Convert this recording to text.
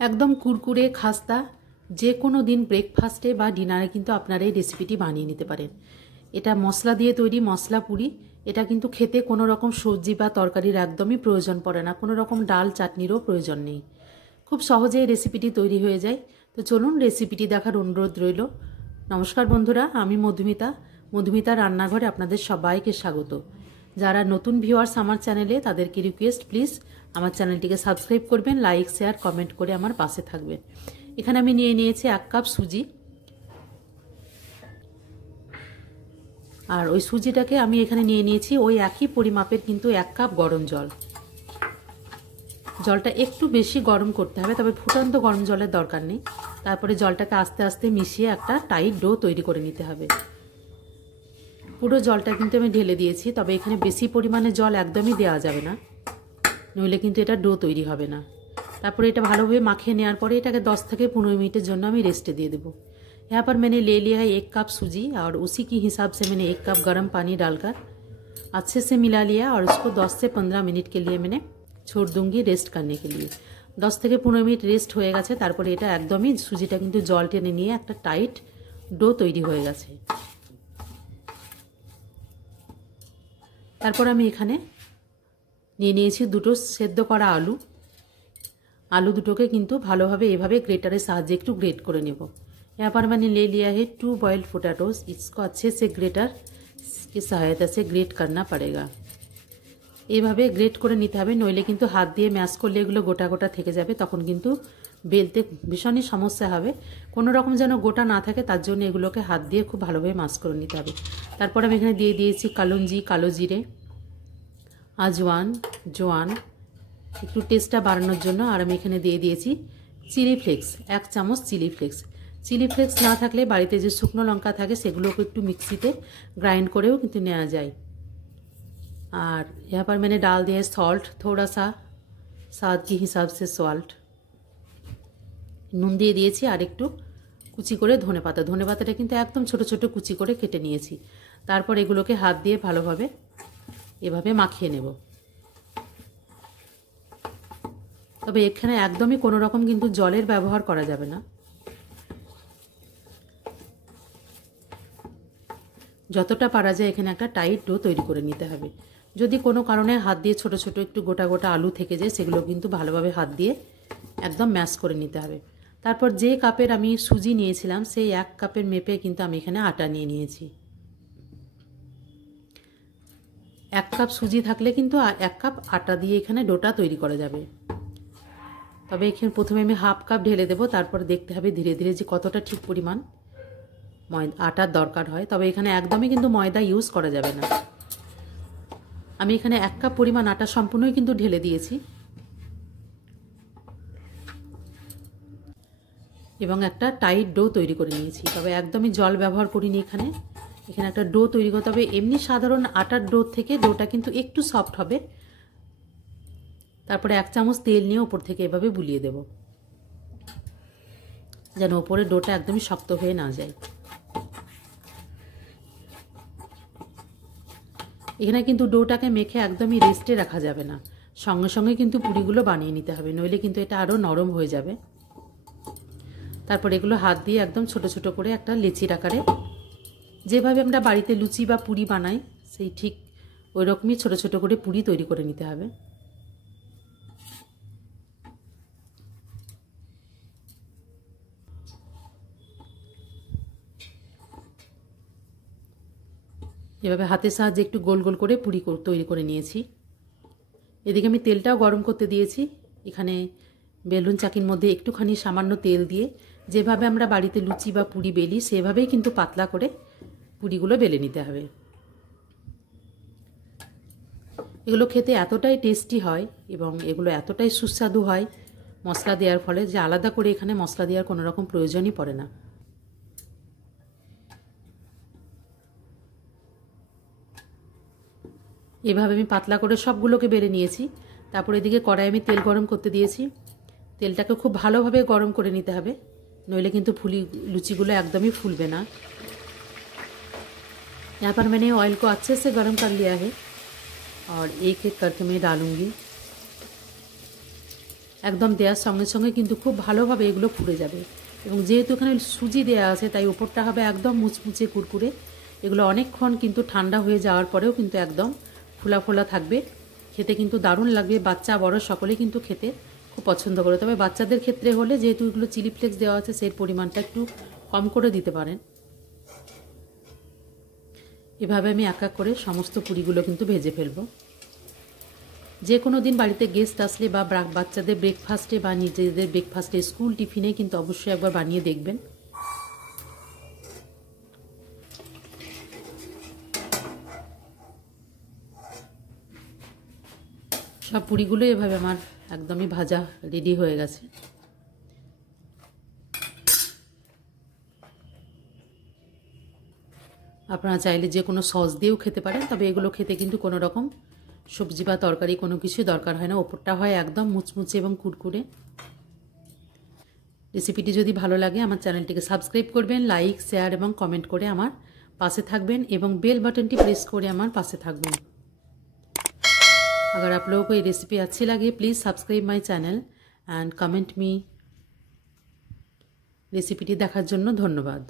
একদম কুরকুরে খাস্তা যে কোনো দিন ব্রেকফাস্টে বা ডিনারে কিন্তু আপনারা এই রেসিপিটি বানিয়ে নিতে পারেন। এটা মশলা দিয়ে তৈরি মশলা পুরি। এটা কিন্তু খেতে কোনো রকম সবজি বা তরকারির একদমই প্রয়োজন পড়ে না, কোনো রকম ডাল চাটনিরও প্রয়োজন নেই। খুব সহজে এই রেসিপিটি তৈরি হয়ে যায়। তো চলুন রেসিপিটি দেখার অনুরোধ রইল। নমস্কার বন্ধুরা, আমি মধুমিতা রান্নাঘরে আপনাদের সবাইকে স্বাগত। যারা নতুন ভিউয়ার্স আমার চ্যানেলে, তাদেরকে রিকোয়েস্ট, প্লিজ আমার চ্যানেলটিকে সাবস্ক্রাইব করবেন, লাইক শেয়ার কমেন্ট করে আমার পাশে থাকবেন। এখানে আমি নিয়ে নিয়েছি 1 কাপ সুজি, আর ওই সুজিটাকে আমি এখানে নিয়ে নিয়েছি ওই একই পরিমাপের কিন্তু 1 কাপ গরম জল। জলটা একটু বেশি গরম করতে হবে, তবে ফুটন্ত গরম জলের দরকার নেই। তারপরে জলটাকে আস্তে আস্তে মিশিয়ে একটা টাইট ডো তৈরি করে নিতে হবে। পুরো জলটা কিন্তু আমি ঢেলে দিয়েছি, তবে এখানে বেশি পরিমাণে জল একদমই দেওয়া যাবে না, নইলে কিন্তু এটা ডো তৈরি হবে না। তারপরে এটা ভালোভাবে মাখিয়ে নেওয়ার পরে এটাকে 10 থেকে 15 मिनट জন্য আমি रेस्ट दे देबो। यहाँ पर मैंने ले लिया है 1 कप सूजी और उसी के हिसाब से मैंने 1 कप गर्म पानी डालकर अच्छे से मिला लिया और उसको 10 से 15 मिनट के लिए मैंने छोड़ दूंगी रेस्ट करने के लिए। 10 থেকে 15 मिनट रेस्ट হয়ে গেছে। তারপরে এটা একদমই সুজিটা কিন্তু জল টেনে নিয়ে একটা টাইট ডো তৈরি হয়ে গেছে। তারপর আমি এখানে নিয়ে নিয়েছি দুটো সেদ্ধ করা আলু। आलू दुटोके किन्तु भालोभावे एभावे ग्रेटारेर साहाज्ये एकटू ग्रेट करे नेब। यहाँ पर मैंने ले लिया है 2 बॉइल्ड पोटैटोज। इसको अच्छे से ग्रेटर की सहायता से ग्रेट करना पड़ेगा। एभावे ग्रेट करे निते हबे, नइले किन्तु हाथ दिए मैश करले एगुलो गोटा गोटा थेके जाबे, तखन किन्तु बेलते भीषणই समस्या हबे। कोनो रकम जेन गोटा ना थाके तार जोन्नो एगुलोके हाथ दिए खूब भालोभावे मैश करे निते हबे। तारपर आमि एखाने दिए दिएछि कालोंजी, कालो जिरे, आजवान, जोआन একটু টেস্টটা বাড়ানোর জন্য। আর আমি এখানে দিয়ে দিয়েছি চিলি ফ্লেক্স, 1 চামচ চিলি ফ্লেক্স। চিলি ফ্লেক্স না থাকলে বাড়িতে যে শুকনো লঙ্কা থাকে সেগুলোকে একটু মিক্সিতে গ্রাইন্ড করেও কিন্তু নেওয়া যায়। আর यहाँ पर मैंने डाल दिया है सॉल्ट, थोड़ा सा स्वाद के हिसाब से सॉल्ट। নুন দিয়ে দিয়েছি আর একটু কুচি করে ধনেপাতা। ধনেপাতাটা কিন্তু একদম ছোট ছোট কুচি করে কেটে নিয়েছি। তারপর এগুলোকে হাত দিয়ে ভালোভাবে এভাবে মাখিয়ে নেব। তবে এখানে একদমই কোনো রকম কিন্তু জলের ব্যবহার করা যাবে না। যতটা পারা যায় এখানে একটা টাইট ডো তৈরি করে নিতে হবে। যদি কোনো কারণে হাত দিয়ে ছোট ছোট একটু গোটা গোটা আলু থেকে যায়, সেগুলো কিন্তু ভালোভাবে হাত দিয়ে একদম ম্যাশ করে নিতে হবে। তারপর যে কাপের আমি সুজি নিয়েছিলাম সেই 1 কাপের মেপে কিন্তু আমি এখানে আটা নিয়ে নিয়েছি। 1 কাপ সুজি থাকলে কিন্তু 1 কাপ আটা দিয়ে এখানে ডোটা তৈরি করা যাবে। তবে এখানে প্রথমে আমি হাফ কাপ ঢেলে দেব, তারপর দেখতে হবে ধীরে ধীরে যে কতটা ঠিক পরিমাণ আটার দরকার হয়। তবে এখানে একদমই কিন্তু ময়দা ইউজ করা যাবে না। আমি এখানে 1 কাপ পরিমাণ আটা সম্পূর্ণই কিন্তু ঢেলে দিয়েছি এবং একটা টাইট ডো তৈরি করে নিয়েছি। তবে একদমই জল ব্যবহার করিনি এখানে। এখানে একটা ডো তৈরি করতে হবে। এমনি সাধারণ আটার ডো থেকে ডোটা কিন্তু একটু সফট হবে। তারপরে 1 চামচ তেল নিয়ে উপর থেকে এভাবে বুলিয়ে দেব, যেন উপরে ডোটা একদমই শক্ত হয়ে না যায়। এখানে কিন্তু ডোটাকে মেখে একদমই রেস্টে রাখা যাবে না, সঙ্গে সঙ্গে কিন্তু পুরিগুলো বানিয়ে নিতে হবে, নইলে কিন্তু এটা আরও নরম হয়ে যাবে। তারপর এগুলো হাত দিয়ে একদম ছোট ছোট করে একটা লেচির আকারে, যেভাবে আমরা বাড়িতে লুচি বা পুরি বানাই সেই ঠিক ওই রকমই ছোট ছোট করে পুরি তৈরি করে নিতে হবে। এভাবে হাতের সাহায্যে একটু গোল গোল করে পুরি তৈরি করে নিয়েছি। এদিকে আমি তেলটাও গরম করতে দিয়েছি। এখানে বেলুন চাকির মধ্যে একটুখানি সামান্য তেল দিয়ে যেভাবে আমরা বাড়িতে লুচি বা পুরি বেলি সেভাবেই কিন্তু পাতলা করে পুরিগুলো বেলে নিতে হবে। এগুলো খেতে এতটাই টেস্টি হয় এবং এগুলো এতটাই সুস্বাদু হয় মশলা দেওয়ার ফলে, যে আলাদা করে এখানে মশলা দেওয়ার কোনো রকম প্রয়োজনই পড়ে না। এভাবে আমি পাতলা করে সবগুলোকে বেলে নিয়েছি। তারপর এদিকে কড়াই আমি তেল গরম করতে দিয়েছি। তেলটাকে খুব ভালোভাবে গরম করে নিতে হবে, নইলে কিন্তু লুচিগুলো একদমই ফুলবে না। यहाँ पर मैंने ऑयल को अच्छे से गर्म कर लिया है और एक एक करके मैं डालूँगी। একদম দেওয়ার সঙ্গে সঙ্গে কিন্তু খুব ভালোভাবে এগুলো ফুলে যাবে। এবং যেহেতু এখানে সুজি দেওয়া আছে তাই ওপরটা হবে একদম মুচমুচে কুরকুরে। এগুলো অনেকক্ষণ কিন্তু ঠান্ডা হয়ে যাওয়ার পরেও কিন্তু একদম ফোলা ফোলা থাকবে। খেতে কিন্তু দারুণ লাগবে, বাচ্চা বড় সকলে কিন্তু খেতে খুব পছন্দ করে। তবে বাচ্চাদের ক্ষেত্রে হলে যেহেতু এগুলো চিলি ফ্লেক্স দেওয়া আছে সেই পরিমাণটা একটু কম করে দিতে পারেন। এভাবে আমি এক এক করে সমস্ত পুরিগুলো কিন্তু ভেজে ফেলবো। যে কোনো দিন বাড়িতে গেস্ট আসলে বা বাচ্চাদের ব্রেকফাস্টে বা নিজেদের ব্রেকফাস্টে স্কুল টিফিনে কিন্তু অবশ্যই একবার বানিয়ে দেখবেন। সব পুরিগুলো এভাবে আমার একদমই ভাজা রেডি হয়ে গেছে। আপনারা চাইলে যে কোনো সস দিয়েও খেতে পারেন, তবে এগুলো খেতে কিন্তু কোনো রকম সবজি বা তরকারি কোনো কিছু দরকার হয় না। ওপরটা হয় একদম মুচমুচে এবং কুরকুরে। রেসিপিটি যদি ভালো লাগে আমার চ্যানেলটিকে সাবস্ক্রাইব করবেন, লাইক শেয়ার এবং কমেন্ট করে আমার পাশে থাকবেন এবং बेल बटन टी प्रेस করে আমার পাশে থাকবেন। अगर आप लोगों को ये रेसिपी अच्छी लगे please subscribe my channel and comment me. रेसिपिटी देखार जन्य धन्यवाद।